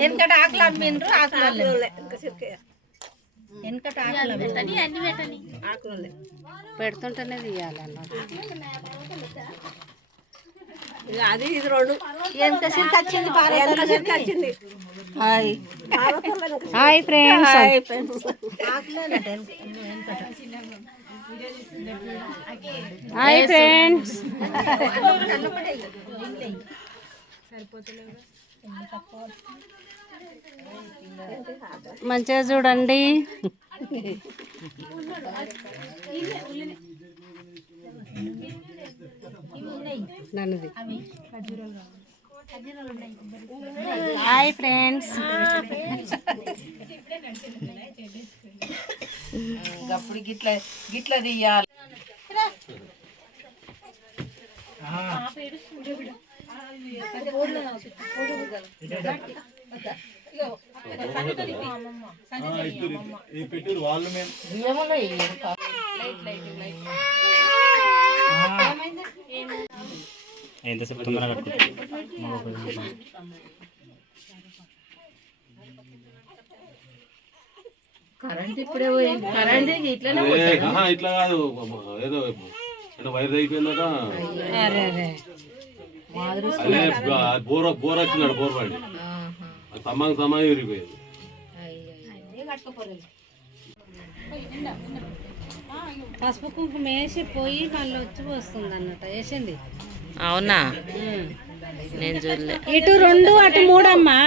వెనకట ఆకులు అమ్మిండ్రు వెనకట ఆకులు పెడుతుంటేనే తీయాలన్న అది ఇది రెండు ఎంత సిల్క్ వచ్చింది వచ్చింది హాయ్ ఫ్రెండ్స్ హాయ్ ఫ్రెండ్స్ మంచిగా చూడండి హాయ్ ఫ్రెండ్స్ అప్పుడు గిట్ల గిట్ల తీయాలి ఎంతసేపు తొందరగా కరెంట్ ఇప్పుడే పోయింది కరెంట్ ఇట్లా కాదు ఏదో వైర్ అయిపోయిందట బోర్ వచ్చినాడు బోర్ పడి సమానం విరిగిపోయింది పసుపు కుంకుమ వేసి పోయి మళ్ళీ వచ్చి వస్తుంది అన్నట్టు వేసింది అవునా నేను చూడలే ఇటు 2 అటు 3 అమ్మా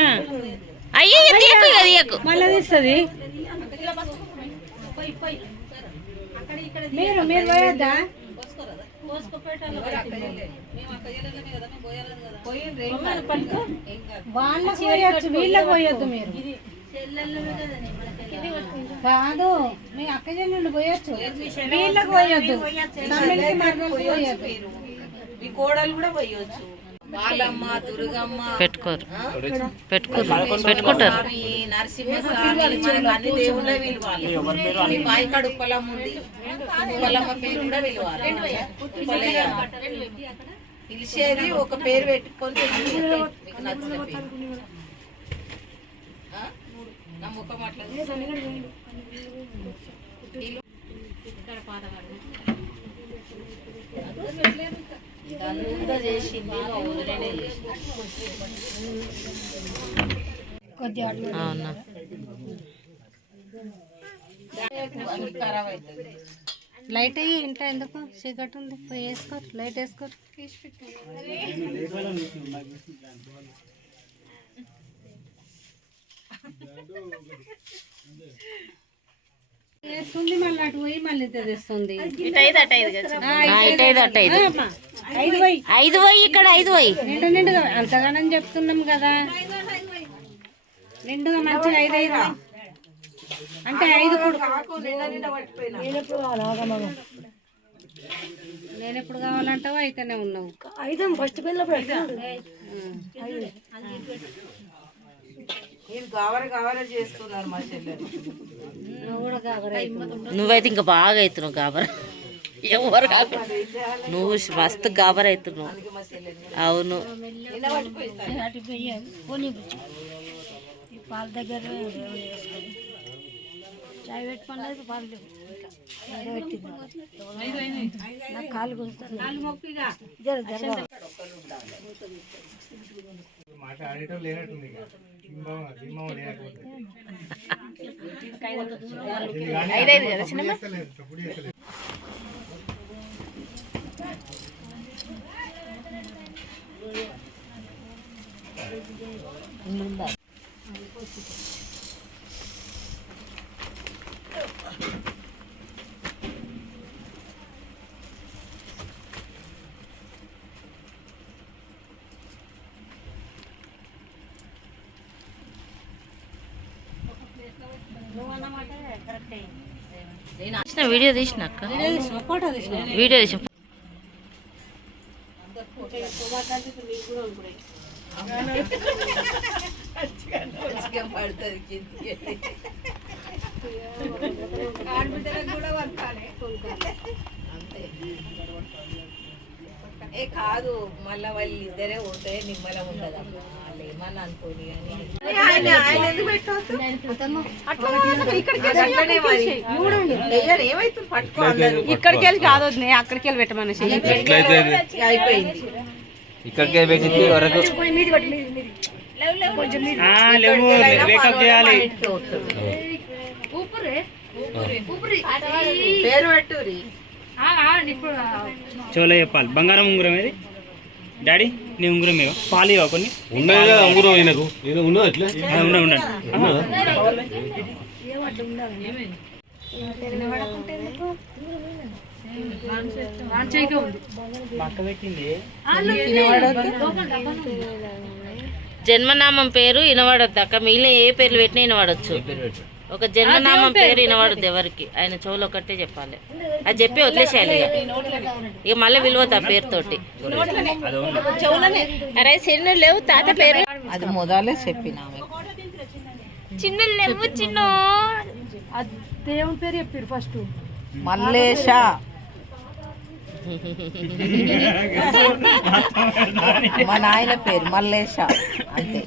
అయ్యో తీయకు మళ్ళీ తీస్తుంది మీరు పోయొద్దా వాళ్ళకి పోయొచ్చు వీళ్ళకి పోయొద్దు మీరు కాదు మీ అక్క చెల్లెళ్ళు పోయొచ్చు వీళ్ళకి పోయొద్దు మీ కోడలు కూడా పోయొచ్చు బాలమ్మ దుర్గమ్మ పెట్టుకుంటారు నరసింహస్వామి అన్ని దేవుళ్ళే పిలవాలి మీ బాయి కాడ ఉప్పలమ్మ ఉంది ఉప్పలమ్మ పేరు కూడా పిలవాలి పిలిచేది ఒక పేరు పెట్టుకొని మీకు నచ్చిన పేరు నా ముఖం అట్లా ఇదంతా చేసింది మా ఊరినే అవునా ఖరాబ్ అవుతుంది లైట్ అయ్యి ఇంట్లో ఎందుకు చీకటి ఉంది పోయి వేసుకోరు లైట్ వేసుకోరు వేస్తుంది మళ్ళీ అటు పోయి మళ్ళీ తెస్తుంది 5 పోయి ఇక్కడ 5 పోయి నిండుగా అంతగానని చెప్తున్నాం కదా నిండుగా మంచిగా 5 అంటే 5 నేను ఎప్పుడు కావాలంటావు అయితేనే ఉన్నావు 5 ఫస్ట్ చేస్తున్నారు మా చెల్లెలు నువ్వైతే ఇంకా బాగా అవుతున్నావు గాబరా ఎవరు నువ్వు మస్తు గాబరా అవుతున్నావు అవును పాల దగ్గర చాయ్ పెట్టుకోలేదు పాలు నాకు కాలు గుంజుతుంది వీడియో తీసినాక వీడియో తీసిన కూడా ఏ కాదు మళ్ళీ వాళ్ళు ఇద్దరే పోతే నిమ్మలం ఉండదు వాళ్ళు ఏమన్నా అనుకోని కానీ ఆయన ఎందుకు పెట్టవచ్చు అట్లనే మరి ఏమైతుంది పట్టుకో అందరూ ఇక్కడికి వెళ్ళి కాదు అక్కడికి వెళ్ళి పెట్టమని అయిపోయింది ఇక్కడికే పెట్టింది వరకు లేవు మేకప్ చేయాలి. పేరు పెట్టురి చోలే చెప్పాలి. బంగారం ఉంగరం ఏది డాడీ? నీ ఉంగరం ఏవో పాలు ఇవ్వ కొన్ని ఉన్నాయి కదా ఉంగురం ఈయనకు ఈయన ఉన్నది అట్లే ఉండండి. జన్మనామం పేరు వినవాడొద్దు అక్క. మిగిలిన ఏ పేర్లు పెట్టినా వినవాడొచ్చు. ఒక జన్మనామం పేరు వినవాడద్దు ఎవరికి. ఆయన చెవులు ఒకటే చెప్పాలి. అది చెప్పి వదిలేసేయాలి. ఇక మళ్ళీ విలువద్దు ఆ పేరుతోటి. అరే చిన్న లేవు తాత పేరు అది మొదలే చెప్పిన చిన్న లేవు చిన్న దేవుని పేరు చెప్పారు ఫస్ట్. మల్లేశ మా నాయన పేరు మల్లేశ అంతే.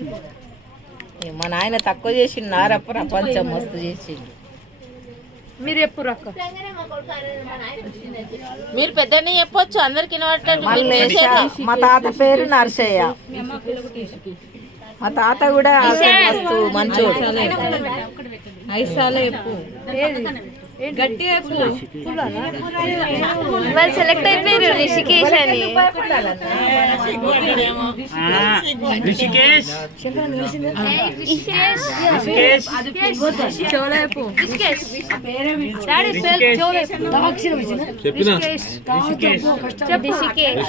మా నాయన తక్కువ చేసిండు ప్రపంచం మస్తు చేసిండు. మీరు ఎప్పుడు అక్క మీరు పెద్దనే చెప్పొచ్చు అందరికి వినబడటట్టు. మల్లేశ. మా తాత పేరు నర్సయ్య. మా తాత కూడా మస్తు మంచోడు. ఐసాలే చెప్పు గట్టిగా వాళ్ళు సెలెక్ట్ అయిపోయారు రిషికేష్ అని. రిషికేష్ చెప్పిన రిషికేష్